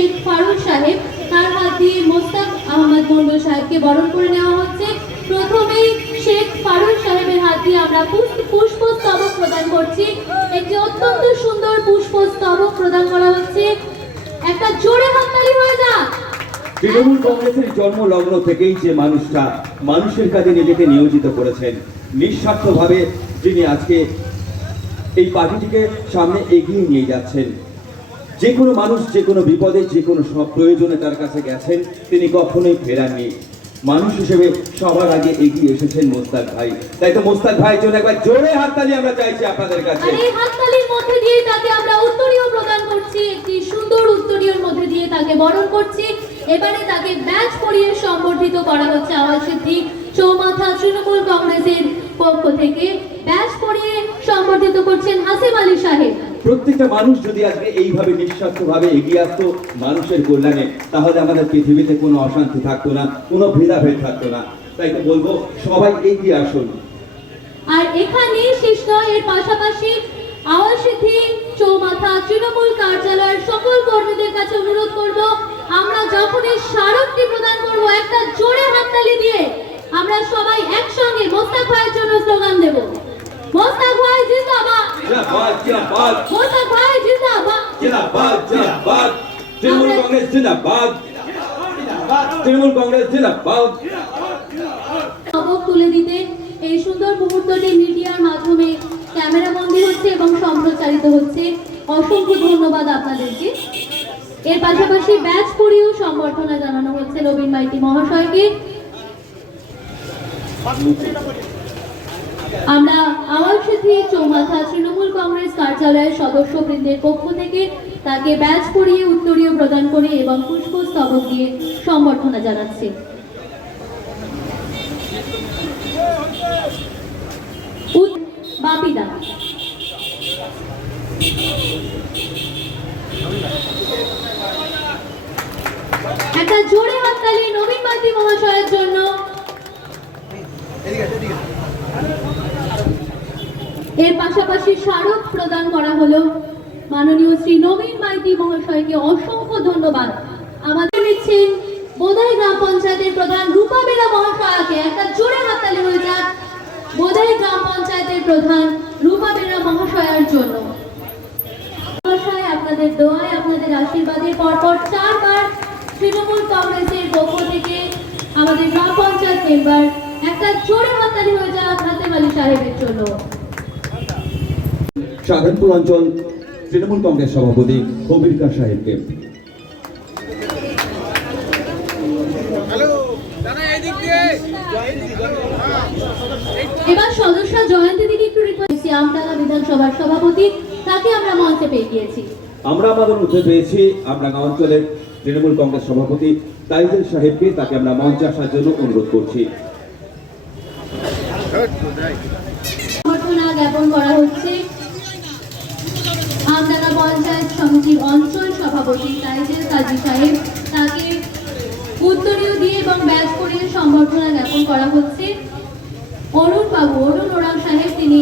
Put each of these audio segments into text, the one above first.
শেখ ফারুক সাহেব। তার হাত দিয়ে মোস্তাক আহমদ মন্ডল সাহেবকে বরণ করে নেওয়া হচ্ছে। প্রথমেই শেখ ফারুক সাহেবের হাত দিয়ে আমরা পুষ্পস্তবক প্রদান করছি। একটি অত্যন্ত সুন্দর পুষ্পস্তবক প্রদান করা হচ্ছে। একটা জোরে হাততালি হয়ে যাক। তৃণমূল কংগ্রেসের জন্মলগ্ন থেকেই যে মানুষটা মানুষের কাজে নিজেকে নিয়োজিত করেছেন, নিঃস্বার্থভাবে যিনি আজকে এই পার্টিটিকে সামনে এগিয়ে নিয়ে যাচ্ছেন। যে কোনো মানুষ যে কোনো বিপদে যে কোনো সব প্রয়োজনে তার কাছে গেছেন, তিনি কখনোই ফেরাননি। মানুষ হিসেবে সবার আগে এগিয়ে এসেছেন মোস্তাক ভাই। তাই তো মোস্তাক ভাইয়ের জন্য একবার জোরে হাততালি আমরা চাইছি আপনাদের কাছে। এই হাততালির মধ্যে দিয়ে তাকে আমরা উত্তরীয় প্রদান করছি, একটি সুন্দর উত্তরীয়র মধ্যে দিয়ে তাকে বরণ করছি। এবারে তাকে ব্যাচ পরিয়ে সম্বর্ধিত করা হচ্ছে আওয়াজ সিদ্ধি চৌমাথা তৃণমূল কংগ্রেসের পক্ষ থেকে। ব্যাচ পরিয়ে সম্বর্ধিত করছেন হাসিম আলী সাহেব। প্রত্যেকটা মানুষ যদি আজকে এইভাবে নিঃস্বার্থভাবে এগিয়ে আসতো মানুষের কল্যাণে, তাহলে আমাদের পৃথিবীতে কোনো অশান্তি থাকতো না, কোনো ভেদাভেদ থাকতো না। তাই তো বলব, সবাই এগিয়ে আসুন। আর এখানে শেষ নয়, এর পাশাপাশি আওয়াজ সিদ্ধি চৌমাথা তৃণমূল কার্যালয়ের সকল কর্মীদের কাছে অনুরোধ করব, আমরা যখন এই স্মারকটি প্রদান করব, একটা জোরে হাততালি দিয়ে আমরা সবাই একসঙ্গে মোস্তাক ভাইয়ের জন্য স্লোগান দেব। জিন্দাবাদ জিন্দাবাদ। জিন্দাবাদ ভাই? জিন্দাবাদ। জিন্দাবাদ জিন্দাবাদ। তৃণমূল কংগ্রেস জিন্দাবাদ। তৃণমূল কংগ্রেস জিন্দাবাদ। খবর তুলে দিতে এই সুন্দর মুহূর্তটি মিডিয়ার মাধ্যমে ক্যামেরা বন্দী হচ্ছে এবং সম্প্রচারিত হচ্ছে। অসংখ্য ধন্যবাদ আপনাদেরকে। এর পাশাপাশি ব্যাচ পরিয়েও সম্বর্ধনা জানানো হচ্ছে নবীন মাইতি মহাশয়কে। আমরা আওয়াজ সিদ্ধি চৌমাথা তৃণমূল কংগ্রেস কার্যালয়ের সদস্যবৃন্দের পক্ষ থেকে তাকে ব্যাচ পরিয়ে উত্তরীয় প্রদান করে এবং পুষ্পস্তবক দিয়ে সম্বর্ধনা জানাচ্ছি। বাপিদা। একটা জোরে হাততালি নবীন মাতি মহাশয়ের জন্য এর পাশাপাশি স্মারক প্রদান করা হলো। মাননীয় শ্রী নবীন মাইতি মহাশয়কে অসংখ্য ধন্যবাদ। আমাদের নিচ্ছেন বোধাই গ্রাম পঞ্চায়েতের প্রধান রূপা বেরা মহাশয়কে। একটা জোরে হাততালি হয়ে যাক। বোধাই গ্রাম পঞ্চায়েতের প্রধান রূপা বেরা মহাশয়ার জন্য। মহাশয়, আপনাদের দোয়ায়, আপনাদের আশীর্বাদে পরপর চারবার তৃণমূল কংগ্রেসের পক্ষ থেকে আমাদের গ্রাম পঞ্চায়েত মেম্বার একটা জোরে হাততালি হয়ে যাক হাতেম আলী সাহেবের জন্য। সাধনপুর অঞ্চল তৃণমূল কংগ্রেস সভাপতি কবির খান সাহেবকে। এবার সদস্য জয়ন্তী দিকে একটু রিকোয়েস্ট আমডাঙ্গা বিধানসভার সভাপতি তাকে আমরা মঞ্চে পেয়ে গিয়েছি। আমরা আমাদের মধ্যে পেয়েছি আমরা অঞ্চলের তৃণমূল কংগ্রেস সভাপতি তাইজুল সাহেবকে তাকে আমরা মঞ্চে আসার জন্য অনুরোধ করছি। জ্ঞাপন করা হচ্ছে। আমডাঙ্গা পঞ্চায়েত সমিতির অঞ্চল সভাপতি তাইজেল কাজী সাহেব, তাকে উত্তরীয় দিয়ে এবং ব্যাচ করিয়ে সম্বর্ধনা জ্ঞাপন করা হচ্ছে। অরুণ বাবু, অরুণ ওরাম সাহেব, তিনি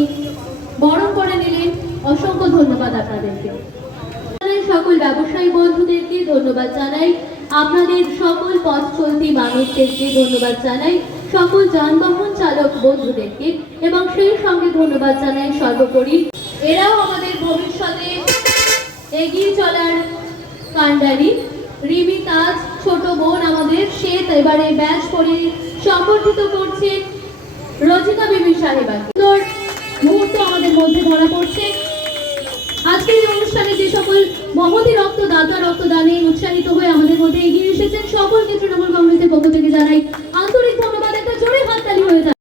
বরণ করে নিলেন। অসংখ্য ধন্যবাদ আপনাদেরকে। সকল ব্যবসায়ী বন্ধুদেরকে ধন্যবাদ জানাই। আপনাদের সকল পথ চলতি মানুষদেরকে ধন্যবাদ জানাই। সকল যানবাহন চালক বন্ধুদেরকে এবং সেই সঙ্গে ধন্যবাদ জানাই সর্বোপরি। এরাও আমাদের ভবিষ্যতে এগিয়ে চলার কাণ্ডারি। রিমি তাজ, ছোট বোন আমাদের, সে এবারে ব্যাচ করে সম্বর্ধিত করছে রচিতা বিবি সাহেবাকে মুহূর্ত আমাদের মধ্যে ধরা পড়ছে। আজকের এই অনুষ্ঠানে যে সকল মহতি রক্তদাতা রক্তদানে উৎসাহিত হয়ে আমাদের মধ্যে এগিয়ে এসেছেন, সকলকে তৃণমূল কংগ্রেসের পক্ষ থেকে জানাই